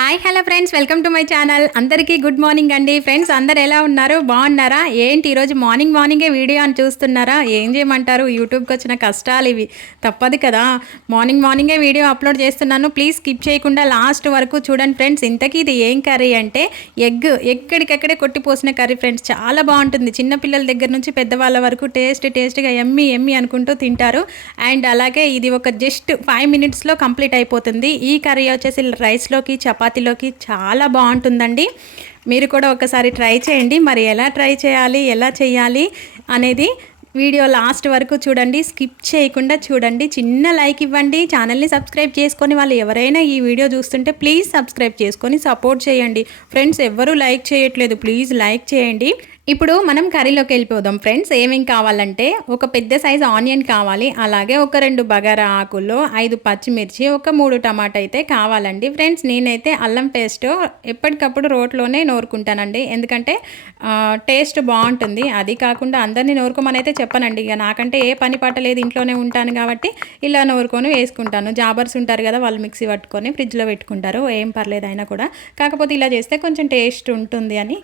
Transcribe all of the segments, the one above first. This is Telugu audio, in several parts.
Hi hello friends, welcome to my channel. అందరికీ గుడ్ మార్నింగ్ అండి. ఫ్రెండ్స్ అందరు ఎలా ఉన్నారు? బాగున్నారా? ఏంటి ఈరోజు మార్నింగే వీడియో అని చూస్తున్నారా? ఏం చేయమంటారు, యూట్యూబ్కి వచ్చిన కష్టాలు ఇవి. తప్పదు కదా, మార్నింగే వీడియో అప్లోడ్ చేస్తున్నాను. ప్లీజ్ స్కిప్ చేయకుండా లాస్ట్ వరకు చూడండి ఫ్రెండ్స్. ఇంతకీ ఇది ఏం కర్రీ అంటే ఎక్కడికెక్కడే కొట్టిపోసిన కర్రీ ఫ్రెండ్స్. చాలా బాగుంటుంది. చిన్నపిల్లల దగ్గర నుంచి పెద్దవాళ్ళ వరకు టేస్ట్గా ఎమ్మి అనుకుంటూ తింటారు. అండ్ అలాగే ఇది ఒక జస్ట్ 5 minutesలో కంప్లీట్ అయిపోతుంది. ఈ కర్రీ వచ్చేసి రైస్లోకి చపాతీలోకి చాలా బాగుంటుందండి. మీరు కూడా ఒకసారి ట్రై చేయండి. మరి ఎలా ట్రై చేయాలి, ఎలా చేయాలి అనేది వీడియో లాస్ట్ వరకు చూడండి. స్కిప్ చేయకుండా చూడండి. చిన్న లైక్ ఇవ్వండి. ఛానల్ని సబ్స్క్రైబ్ చేసుకొని వాళ్ళు ఎవరైనా ఈ వీడియో చూస్తుంటే ప్లీజ్ సబ్స్క్రైబ్ చేసుకొని సపోర్ట్ చేయండి. ఫ్రెండ్స్ ఎవ్వరూ లైక్ చేయట్లేదు, ప్లీజ్ లైక్ చేయండి. ఇప్పుడు మనం కర్రీలోకి వెళ్ళిపోదాం ఫ్రెండ్స్. ఏమేం కావాలంటే ఒక పెద్ద సైజు ఆనియన్ కావాలి, అలాగే ఒక 2 బగారా ఆకులు, 5 పచ్చిమిర్చి, ఒక 3 టమాటా అయితే కావాలండి ఫ్రెండ్స్. నేనైతే అల్లం పేస్ట్ ఎప్పటికప్పుడు రోట్లోనే నూరుకుంటానండి, ఎందుకంటే టేస్ట్ బాగుంటుంది. అది కాకుండా అందరినీ నూరుకోమని అయితే చెప్పనండి, ఇక నాకంటే ఏ పని పట్టలేదు, ఇంట్లోనే ఉంటాను కాబట్టి ఇలా నూరుకొని వేసుకుంటాను. జాబర్స్ ఉంటారు కదా, వాళ్ళు మిక్సీ పట్టుకొని ఫ్రిడ్జ్లో పెట్టుకుంటారు, ఏం పర్లేదు అయినా కూడా. కాకపోతే ఇలా చేస్తే కొంచెం టేస్ట్ ఉంటుంది అని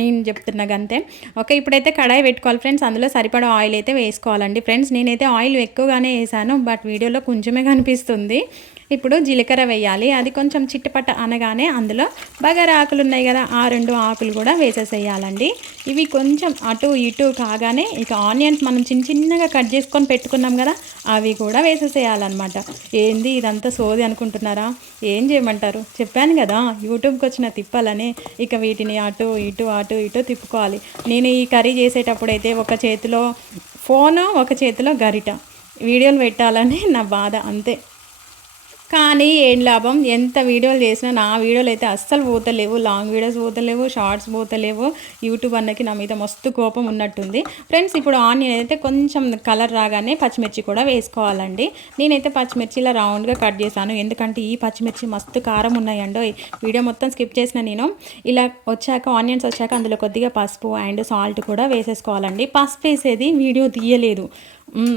నేను చెప్తున్నాను అంతే. ఓకే, ఇప్పుడైతే కడాయి పెట్టుకోవాలి ఫ్రెండ్స్. అందులో సరిపడా ఆయిల్ అయితే వేసుకోవాలండి ఫ్రెండ్స్. నేనైతే ఆయిల్ ఎక్కువగానే వేసాను, బట్ వీడియోలో కొంచెమే కనిపిస్తుంది. ఇప్పుడు జీలకర్ర వేయాలి. అది కొంచెం చిట్టపట్ట అనగానే అందులో బగారా ఆకులు ఉన్నాయి కదా, ఆ 2 ఆకులు కూడా వేసేసేయాలండి. ఇవి కొంచెం అటు ఇటు కాగానే ఇక ఆనియన్స్ మనం చిన్నగా కట్ చేసుకొని పెట్టుకున్నాం కదా, అవి కూడా వేసేసేయాలన్నమాట. ఏంది ఇదంతా సోది అనుకుంటున్నారా? ఏం చేయమంటారు, చెప్పాను కదా యూట్యూబ్కి వచ్చిన తిప్పాలని. ఇక వీటిని అటు ఇటు తిప్పుకోవాలి. నేను ఈ కర్రీ చేసేటప్పుడైతే ఒక చేతిలో ఫోను, ఒక చేతిలో గరిట, వీడియోలు పెట్టాలని నా బాధ అంతే. కానీ ఏం లాభం, ఎంత వీడియోలు చేసినా నా వీడియోలు అయితే అస్సలు పోతలేవు. లాంగ్ వీడియోస్ పోతలేవు, షార్ట్స్ పోతలేవు. యూట్యూబ్ అన్నకి నా మీద మస్తు కోపం ఉన్నట్టుంది ఫ్రెండ్స్. ఇప్పుడు ఆనియన్ అయితే కొంచెం కలర్ రాగానే పచ్చిమిర్చి కూడా వేసుకోవాలండి. నేనైతే పచ్చిమిర్చి ఇలా రౌండ్గా కట్ చేశాను, ఎందుకంటే ఈ పచ్చిమిర్చి మస్తు కారం ఉన్నాయండో. వీడియో మొత్తం స్కిప్ చేసిన నేను. ఇలా వచ్చాక ఆనియన్స్ వచ్చాక అందులో కొద్దిగా పసుపు అండ్ సాల్ట్ కూడా వేసేసుకోవాలండి. పసుపు వేసేది వీడియో తీయలేదు,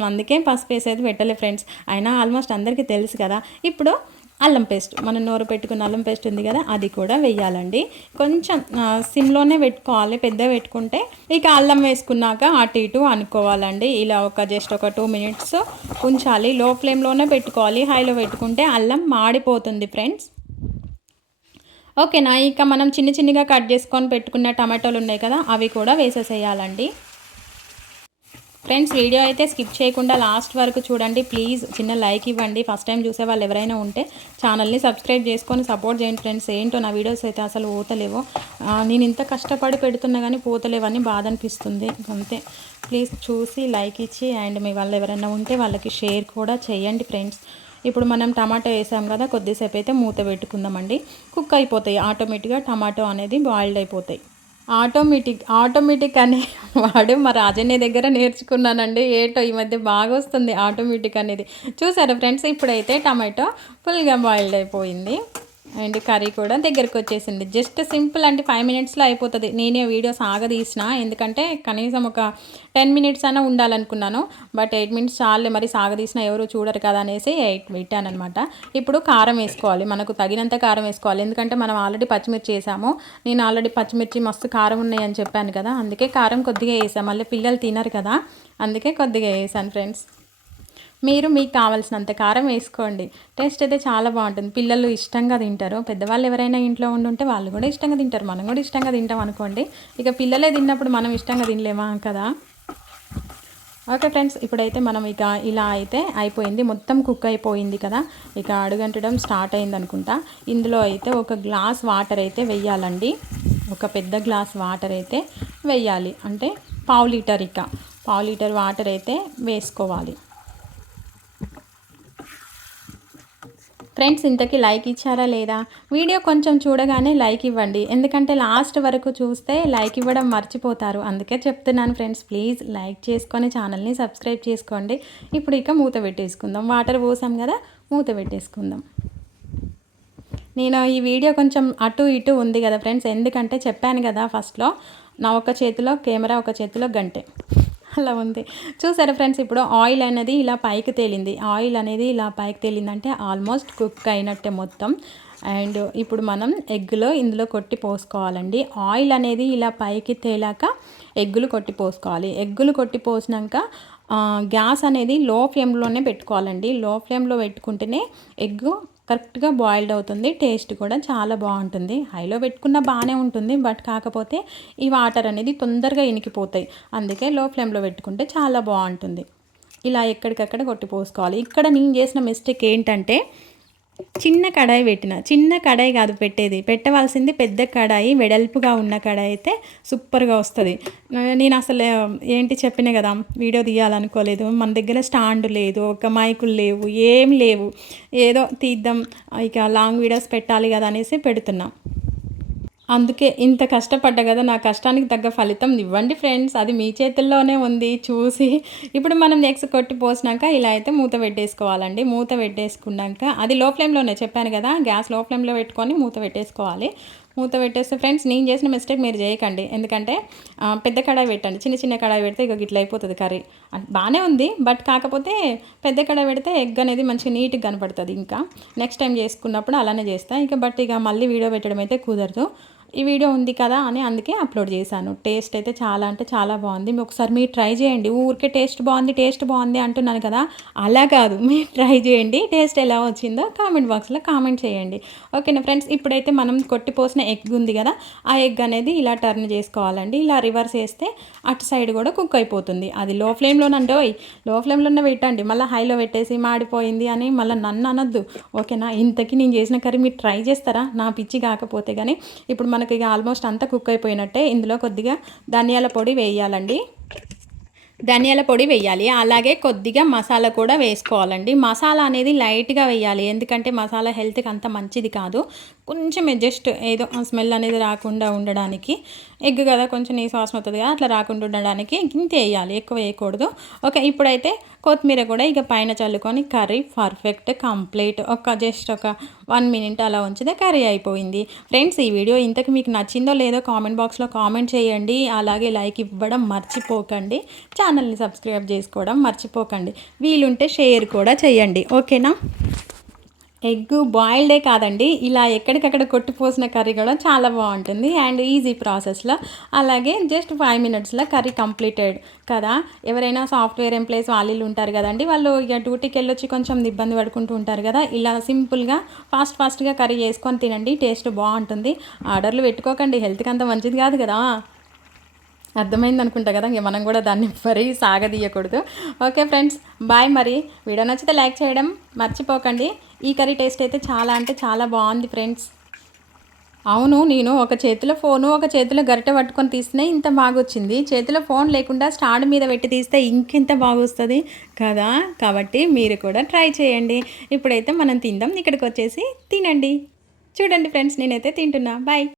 అందుకే పసుపు వేసేది పెట్టలే ఫ్రెండ్స్. అయినా ఆల్మోస్ట్ అందరికీ తెలుసు కదా. ఇప్పుడు అల్లం పేస్ట్, మనం నూరు పెట్టుకున్న అల్లం పేస్ట్ ఉంది కదా, అది కూడా వేయాలండి. కొంచెం సిమ్లోనే పెట్టుకోవాలి, పెద్ద పెట్టుకుంటే ఇక అల్లం వేసుకున్నాక అటు ఇటు అనుకోవాలండి. ఇలా జస్ట్ ఒక 2 minutes ఉంచాలి. లో ఫ్లేమ్లోనే పెట్టుకోవాలి, హైలో పెట్టుకుంటే అల్లం మాడిపోతుంది ఫ్రెండ్స్. ఓకేనా? ఇక మనం చిన్నగా కట్ చేసుకొని పెట్టుకున్న టమాటోలు ఉన్నాయి కదా, అవి కూడా వేసేసేయాలండి ఫ్రెండ్స్. వీడియో అయితే స్కిప్ చేయకుండా లాస్ట్ వరకు చూడండి ప్లీజ్. చిన్న లైక్ ఇవ్వండి. ఫస్ట్ టైం చూసే వాళ్ళు ఎవరైనా ఉంటే ఛానల్ని సబ్స్క్రైబ్ చేసుకొని సపోర్ట్ చేయండి ఫ్రెండ్స్. ఏంటో నా వీడియోస్ అయితే అసలు పోతలేవు, నేను ఇంత కష్టపడి పెడుతున్నా కానీ పోతలేవని బాధ అనిపిస్తుంది అంతే. ప్లీజ్ చూసి లైక్ ఇచ్చి అండ్ మీ వాళ్ళు ఎవరైనా ఉంటే వాళ్ళకి షేర్ కూడా చేయండి ఫ్రెండ్స్. ఇప్పుడు మనం టమాటో వేసాం కదా, కొద్దిసేపు అయితే మూత పెట్టుకుందామండి. కుక్ అయిపోతాయి ఆటోమేటిక్గా, టమాటో అనేది బాయిల్డ్ అయిపోతాయి. ఆటోమేటిక్ అనే వాడు మా రాజన్న దగ్గర నేర్చుకున్నానండి. ఏటో ఈ మధ్య బాగా వస్తుంది ఆటోమేటిక్ అనేది. చూసారా ఫ్రెండ్స్, ఇప్పుడైతే టమాటో ఫుల్గా బాయిల్డ్ అయిపోయింది అండ్ కర్రీ కూడా దగ్గరికి వచ్చేసింది. జస్ట్ సింపుల్ అంటే 5 minutesలో అయిపోతుంది. నేనే వీడియో సాగదీసిన, ఎందుకంటే కనీసం ఒక 10 minutes అయినా ఉండాలనుకున్నాను, బట్ 8 minutes చాలే, మరి సాగదీసిన ఎవరు చూడరు కదా అనేసి 8 పెట్టానమాట. ఇప్పుడు కారం వేసుకోవాలి, మనకు తగినంత కారం వేసుకోవాలి, ఎందుకంటే మనం ఆల్రెడీ పచ్చిమిర్చి వేసాము. నేను ఆల్రెడీ పచ్చిమిర్చి మస్తు కారం ఉన్నాయని చెప్పాను కదా, అందుకే కారం కొద్దిగా వేసాను. మళ్ళీ పిల్లలు తినరు కదా, అందుకే కొద్దిగా వేసాను ఫ్రెండ్స్. మీరు మీకు కావాల్సినంత కారం వేసుకోండి. టేస్ట్ అయితే చాలా బాగుంటుంది, పిల్లలు ఇష్టంగా తింటారు. పెద్దవాళ్ళు ఎవరైనా ఇంట్లో ఉండుంటే వాళ్ళు కూడా ఇష్టంగా తింటారు, మనం కూడా ఇష్టంగా తింటాం అనుకోండి. ఇక పిల్లలే తిన్నప్పుడు మనం ఇష్టంగా తినలేమా కదా. ఓకే ఫ్రెండ్స్, ఇప్పుడైతే మనం ఇక ఇలా అయితే అయిపోయింది, మొత్తం కుక్ అయిపోయింది కదా. ఇక అడుగంటడం స్టార్ట్ అయింది అనుకుంటా. ఇందులో అయితే 1 glass వాటర్ అయితే వెయ్యాలండి. ఒక పెద్ద గ్లాస్ వాటర్ అయితే వెయ్యాలి, అంటే 1/2 లీటర్ వాటర్ అయితే వేసుకోవాలి ఫ్రెండ్స్. ఇంతకీ లైక్ ఇచ్చారా లేదా? వీడియో కొంచెం చూడగానే లైక్ ఇవ్వండి, ఎందుకంటే లాస్ట్ వరకు చూస్తే లైక్ ఇవ్వడం మర్చిపోతారు, అందుకే చెప్తున్నాను ఫ్రెండ్స్. ప్లీజ్ లైక్ చేసుకొని ఛానల్ని సబ్స్క్రైబ్ చేసుకోండి. ఇప్పుడు ఇక మూత పెట్టేసుకుందాం. వాటర్ పోసాం కదా, మూత పెట్టేసుకుందాం. నేను ఈ వీడియో కొంచెం అటు ఇటు ఉంది కదా ఫ్రెండ్స్, ఎందుకంటే చెప్పాను కదా ఫస్ట్లో, నా ఒక చేతిలో కెమెరా, ఒక చేతిలో గంటె, అలా ఉంది. చూసారా ఫ్రెండ్స్, ఇప్పుడు ఆయిల్ అనేది ఇలా పైకి తేలింది. ఆయిల్ అనేది ఇలా పైకి తేలిందంటే ఆల్మోస్ట్ కుక్ అయినట్టే మొత్తం. అండ్ ఇప్పుడు మనం ఎగ్గులో ఇందులో కొట్టి పోసుకోవాలండి. ఆయిల్ అనేది ఇలా పైకి తేలాక ఎగ్గులు కొట్టి పోసుకోవాలి. ఎగ్గులు కొట్టి పోసినాక గ్యాస్ అనేది లో ఫ్లేమ్లోనే పెట్టుకోవాలండి. లో ఫ్లేమ్లో పెట్టుకుంటేనే ఎగ్గు కరెక్ట్గా బాయిల్డ్ అవుతుంది. టేస్ట్ కూడా చాలా బాగుంటుంది. హైలో పెట్టుకున్న బాగానే ఉంటుంది, బట్ కాకపోతే ఈ వాటర్ అనేది తొందరగా ఇనికిపోతాయి. అందుకే లో ఫ్లేమ్లో పెట్టుకుంటే చాలా బాగుంటుంది. ఇలా ఎక్కడికక్కడ కొట్టి పోసుకోవాలి. ఇక్కడ నేను చేసిన మిస్టేక్ ఏంటంటే చిన్న కడాయి పెట్టిన. చిన్న కడాయి కాదు పెట్టవలసింది పెద్ద కడాయి, వెడల్పుగా ఉన్న కడాయి అయితే సూపర్గా వస్తుంది. నేను అసలు ఏంటి చెప్పినా కదా, వీడియో తీయాలనుకోలేదు. మన దగ్గర స్టాండ్ లేదు, ఒక మైకులు లేవు, ఏం లేవు. ఏదో తీద్దాం ఇక లాంగ్ వీడియోస్ పెట్టాలి కదా అనేసి పెడుతున్నాం. అందుకే ఇంత కష్టపడ్డా కదా, నా కష్టానికి తగ్గ ఫలితం ఇవ్వండి ఫ్రెండ్స్. అది మీ చేతుల్లోనే ఉంది. చూసి ఇప్పుడు మనం నెక్స్ట్ కొట్టి పోసినాక ఇలా అయితే మూత పెట్టేసుకోవాలండి. మూత పెట్టేసుకున్నాక అది లో ఫ్లేమ్లోనే చెప్పాను కదా, గ్యాస్ లో ఫ్లేమ్లో పెట్టుకొని మూత పెట్టేసుకోవాలి. మూత పెట్టేస్తే ఫ్రెండ్స్, నేను చేసిన మిస్టేక్ మీరు చేయకండి. ఎందుకంటే పెద్ద కడాయి పెట్టండి. చిన్న చిన్న కడాయి పెడితే ఇక గిట్ల అయిపోతుంది కర్రీ. బాగానే ఉంది, బట్ కాకపోతే పెద్ద కడాయి పెడితే ఎగ్ అనేది మంచిగా నీట్గా కనపడుతుంది. ఇంకా నెక్స్ట్ టైం చేసుకున్నప్పుడు అలానే చేస్తాను ఇక. బట్ ఇక మళ్ళీ వీడియో పెట్టడం అయితే కుదరదు. ఈ వీడియో ఉంది కదా అని అందుకే అప్లోడ్ చేశాను. టేస్ట్ అయితే చాలా అంటే చాలా బాగుంది. ఒకసారి మీరు ట్రై చేయండి. ఊరికే టేస్ట్ బాగుంది అంటున్నాను కదా, అలా కాదు, మీరు ట్రై చేయండి. టేస్ట్ ఎలా వచ్చిందో కామెంట్ బాక్స్లో కామెంట్ చేయండి. ఓకేనా ఫ్రెండ్స్. ఇప్పుడైతే మనం కొట్టిపోసిన ఎగ్ ఉంది కదా, ఆ ఎగ్ అనేది ఇలా టర్న్ చేసుకోవాలండి. ఇలా రివర్స్ చేస్తే అటు సైడ్ కూడా కుక్ అయిపోతుంది. అది లో ఫ్లేమ్లోనంటే లో ఫ్లేమ్లోనే పెట్టండి. మళ్ళీ హైలో పెట్టేసి మాడిపోయింది అని మళ్ళీ నన్ను అనొద్దు. ఓకేనా. ఇంతకీ నేను చేసిన కర్రీ మీరు ట్రై చేస్తారా, నా పిచ్చి కాకపోతే కానీ. ఇప్పుడు మనకి ఇక ఆల్మోస్ట్ అంతా కుక్ అయిపోయినట్టే. ఇందులో కొద్దిగా ధనియాల పొడి వేయాలండి. ధనియాల పొడి వేయాలి. అలాగే కొద్దిగా మసాలా కూడా వేసుకోవాలండి. మసాలా అనేది లైట్గా వేయాలి, ఎందుకంటే మసాలా హెల్త్కి అంత మంచిది కాదు. కొంచెం జస్ట్ ఏదో స్మెల్ అనేది రాకుండా ఉండడానికి, ఎగ్ కదా కొంచెం నీ వాసన అవుతుంది కదా, అట్లా రాకుండా ఉండడానికి ఇంత వేయాలి, ఎక్కువ వేయకూడదు. ఓకే. ఇప్పుడైతే కొత్తిమీర కూడా ఇక పైన చల్లుకొని కర్రీ పర్ఫెక్ట్ కంప్లీట్. జస్ట్ ఒక 1 మినిట్ అలా ఉంచితే కర్రీ అయిపోయింది. ఫ్రెండ్స్, ఈ వీడియో ఇంతకు మీకు నచ్చిందో లేదో కామెంట్ బాక్స్లో కామెంట్ చేయండి. అలాగే లైక్ ఇవ్వడం మర్చిపోకండి. ఛానల్ని సబ్స్క్రైబ్ చేసుకోవడం మర్చిపోకండి. వీలుంటే షేర్ కూడా చేయండి. ఓకేనా. ఎగ్ బాయిల్డే కాదండి, ఇలా ఎక్కడికక్కడ కొట్టిపోసిన కర్రీ కూడా చాలా బాగుంటుంది అండ్ ఈజీ ప్రాసెస్లో. అలాగే జస్ట్ 5 మినిట్స్లో కర్రీ కంప్లీటెడ్ కదా. ఎవరైనా సాఫ్ట్వేర్ ఎంప్లాయీస్ వాళ్ళు ఉంటారు కదండి, వాళ్ళు ఇక డ్యూటీకి వెళ్ళొచ్చి కొంచెం ఇబ్బంది పడుకుంటూ ఉంటారు కదా, ఇలా సింపుల్గా ఫాస్ట్గా కర్రీ చేసుకొని తినండి. టేస్ట్ బాగుంటుంది. ఆర్డర్లు పెట్టుకోకండి, హెల్త్కి అంత మంచిది కాదు కదా. అర్థమైంది అనుకుంటా కదా, ఇంక మనం కూడా దాన్ని మరీ సాగదీయకూడదు. Okay friends, bye. మరి వీడియో నచ్చితే లైక్ చేయడం మర్చిపోకండి. ఈ కర్రీ టేస్ట్ అయితే చాలా అంటే చాలా బాగుంది ఫ్రెండ్స్. అవును, నేను ఒక చేతిలో ఫోను ఒక చేతిలో గరిటె పట్టుకొని తీస్తేనే ఇంత బాగా వచ్చింది. చేతిలో ఫోన్ లేకుండా స్టాండ్ మీద పెట్టి తీస్తే ఇంకెంత బాగా వస్తుంది కదా. కాబట్టి మీరు కూడా ట్రై చేయండి. ఇప్పుడైతే మనం తిందాం. ఇక్కడికి వచ్చేసి తినండి. చూడండి ఫ్రెండ్స్, నేనైతే తింటున్నా. బాయ్.